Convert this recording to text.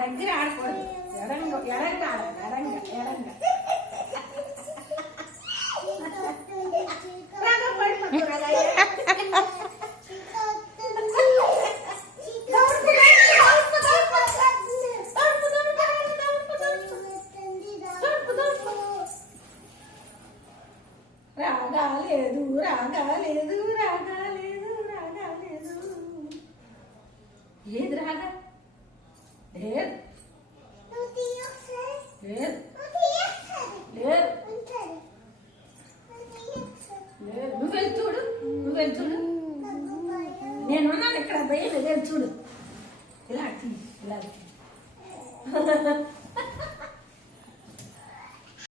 దగ్గర ఆడకూడదు. ఎడంగా ఆడాలి, ఎడంగా రాగాలేదు రాగాలేదు రాగాలేదు రాగాలేదు. ఏది రాగా? లేదు లేదు లేదు లేదు. నువ్వు వెళ్ళి చూడు, నువ్వు వెళ్ళి చూడు. నేనున్నాను ఇక్కడ, భయం లేదు. చూడు ఇలా ఇలా